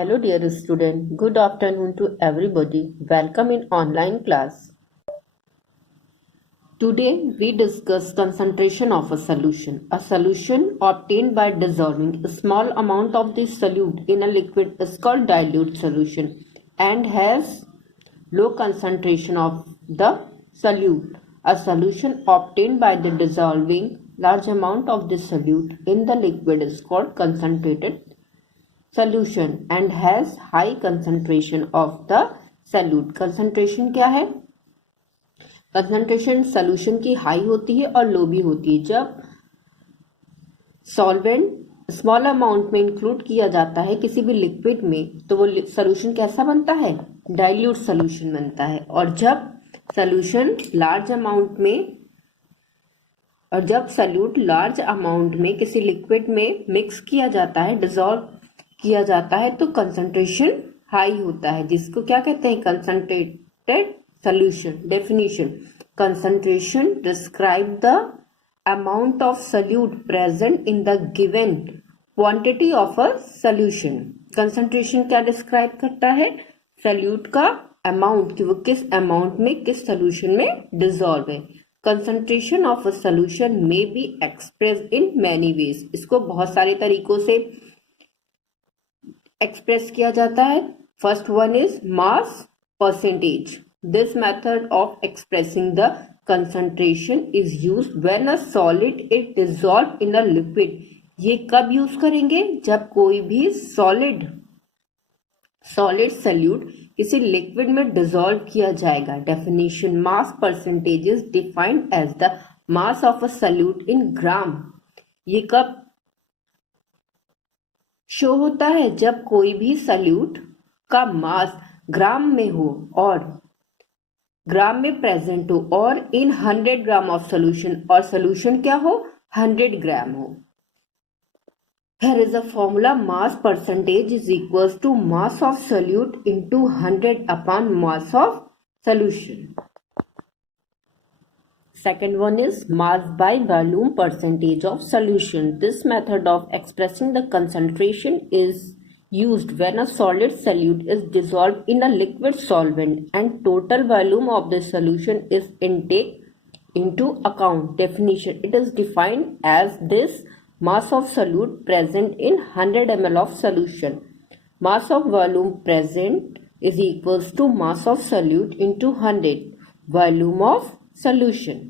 Hello dear student, good afternoon to everybody. Welcome in online class. Today we discuss concentration of a solution. A solution obtained by dissolving a small amount of the solute in a liquid is called dilute solution and has low concentration of the solute. A solution obtained by the dissolving large amount of the solute in the liquid is called concentrated solution and has high concentration of the solute. concentration क्या है? concentration solution की high होती है और low भी होती है. जब solvent small amount में include किया जाता है किसी भी liquid में तो वो solution कैसा बनता है? dilute solution बनता है. और जब solution large amount में और जब solute large amount में किसी liquid में mix किया जाता है, dissolve किया जाता है तो कंसंट्रेशन हाई होता है, जिसको क्या कहते हैं? Concentrated solution. Definition: concentration describe the amount of solute present in the given quantity of a solution. Concentration क्या डिस्क्राइब करता है? सॉल्यूट का अमाउंट, कि वो किस अमाउंट में किस सॉल्यूशन में डिसॉल्व है. Concentration of a solution may be express in many ways. इसको बहुत सारे तरीकों से एक्सप्रेस किया जाता है. First one is mass percentage. This method of expressing the concentration is used when a solid is dissolve in a liquid. ये कब यूज करेंगे? जब कोई भी सॉलिड सॉल्यूट किसी लिक्विड में डिसॉल्व किया जाएगा. डेफिनेशन: mass percentage is defined as the mass of a solute in ग्राम. ये कब शो होता है? जब कोई भी सॉल्यूट का मास ग्राम में हो और ग्राम में प्रेजेंट हो और इन 100 ग्राम ऑफ सोल्यूशन, और सोल्यूशन क्या हो? 100 ग्राम हो. Here is a formula: mass percentage is equals to mass of solute into 100 upon mass of solution. Second one is mass by volume percentage of solution. This method of expressing the concentration is used when a solid solute is dissolved in a liquid solvent and total volume of the solution is taken into account. Definition: it is defined as this mass of solute present in 100 ml of solution. Mass of volume present is equals to mass of solute into 100 volume of solution.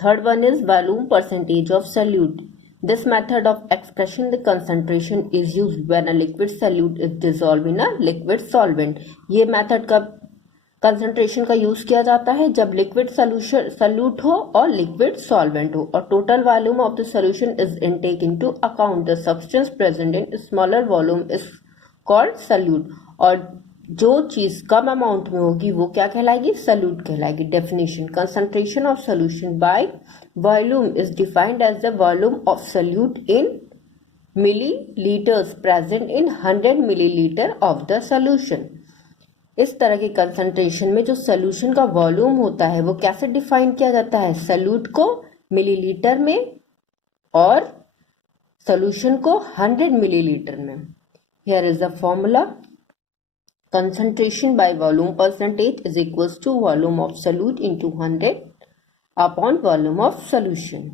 Third one is volume percentage of solute. This method of expressing the concentration is used when a liquid solute is dissolved in a liquid solvent. ये method कब concentration का use किया जाता है? जब liquid solute हो और liquid solvent हो और total volume of the solution is taken into account. The substance present in smaller volume is called solute. और जो चीज कम अमाउंट में होगी वो क्या कहलाएगी? सॉल्यूट कहलाएगी. Definition: concentration of solution by volume is defined as the volume of solute in millilitres present in 100 millilitre of the solution. इस तरह के कंसंट्रेशन में जो सॉल्यूशन का वॉल्यूम होता है वो कैसे डिफाइन किया जाता है? सॉल्यूट को मिलीलीटर में और सॉल्यूशन को 100 मिलीलीटर में. Here is the formula: concentration by volume percentage is equals to volume of solute into 100 upon volume of solution.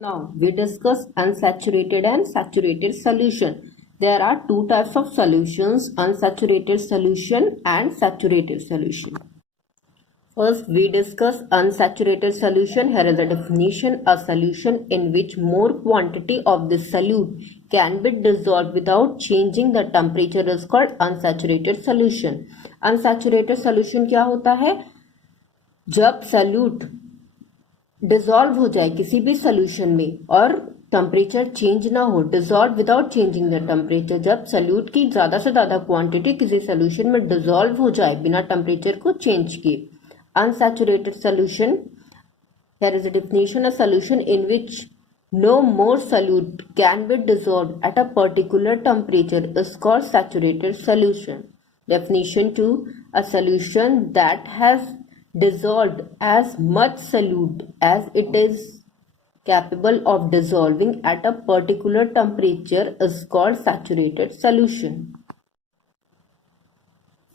Now we discuss unsaturated and saturated solution. There are two types of solutions: unsaturated solution and saturated solution. First we discuss unsaturated solution. Here is a definition: a solution in which more quantity of the solute can be dissolved without changing the temperature is called unsaturated solution. Unsaturated solution क्या होता है? जब solute dissolve हो जाए किसी भी solution में और टेम्परेचर चेंज ना हो, dissolve without changing the temperature. जब solute की ज्यादा से ज्यादा क्वांटिटी किसी solution में dissolve हो जाए बिना टेम्परेचर को चेंज किए. Unsaturated solution, here is a definition: a solution in which no more solute can be dissolved at a particular temperature is called saturated solution. Definition 2: a solution that has dissolved as much solute as it is capable of dissolving at a particular temperature is called saturated solution.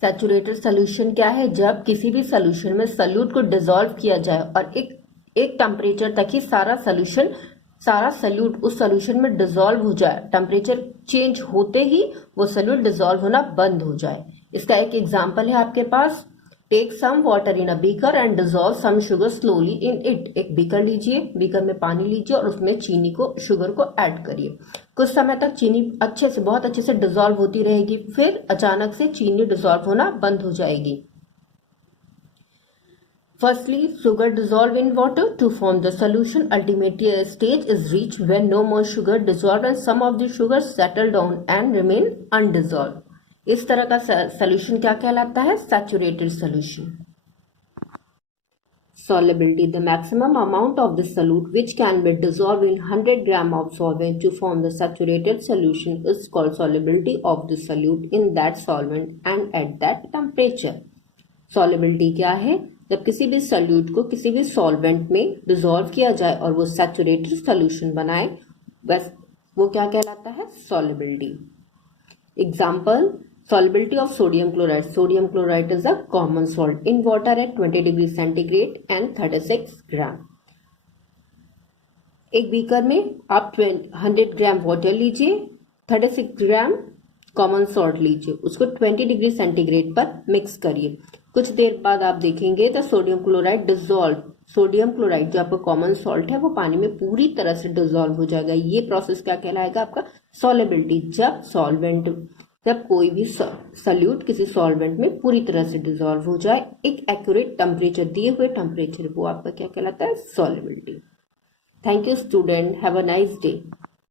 Saturated solution क्या है? जब किसी भी solution में solute को dissolve किया जाए और एक टेम्परेचर तक ही सारा सोल्यूट उस सोल्यूशन में डिसॉल्व हो जाए, टेम्परेचर चेंज होते ही वो सोल्यूट डिसॉल्व होना बंद हो जाए. इसका एक एग्जांपल है आपके पास. Take some water in a beaker and dissolve some sugar slowly in it. एक बीकर लीजिए, बीकर में पानी लीजिए और उसमें शुगर को ऐड करिए. कुछ समय तक चीनी बहुत अच्छे से डिसॉल्व होती रहेगी, फिर अचानक से चीनी डिसॉल्व होना बंद हो जाएगी. Firstly, sugar dissolve in water to form the solution. Ultimately, a stage is reached when no more sugar dissolved and some of the sugars settle down and remain undissolved. इस तरह का solution क्या कहलाता है? Saturated solution. Solubility: the maximum amount of the solute which can be dissolved in 100 gram of solvent to form the saturated solution is called solubility of the solute in that solvent and at that temperature. Solubility क्या है? जब किसी भी solute को किसी भी solvent में dissolve किया जाए और वो सैचुरेटेड सॉल्यूशन बनाए, बस वो क्या कहलाता है? Solubility. Example: solubility of sodium chloride. Sodium chloride is a common salt in water at 20 degree centigrade and 36 gram. एक बीकर में आप 100 ग्राम वाटर लीजिए, 36 ग्राम कॉमन सॉल्ट लीजिए, उसको 20 डिग्री सेंटीग्रेड पर मिक्स करिए. कुछ देर बाद आप देखेंगे तो sodium chloride dissolve. Sodium chloride जो आपका कॉमन सॉल्ट है वो पानी में पूरी तरह से डिसॉल्व हो जाएगा. ये प्रोसेस क्या कहलाएगा? आपका सॉल्युबिलिटी. जब कोई भी सॉल्यूट किसी सॉल्वेंट में पूरी तरह से डिसॉल्व हो जाए, एक एक्यूरेट टेम्परेचर, दिए हुए टेम्परेचर, वो आपका क्या कहलाता है? Solubility. Thank you student. Have a nice day.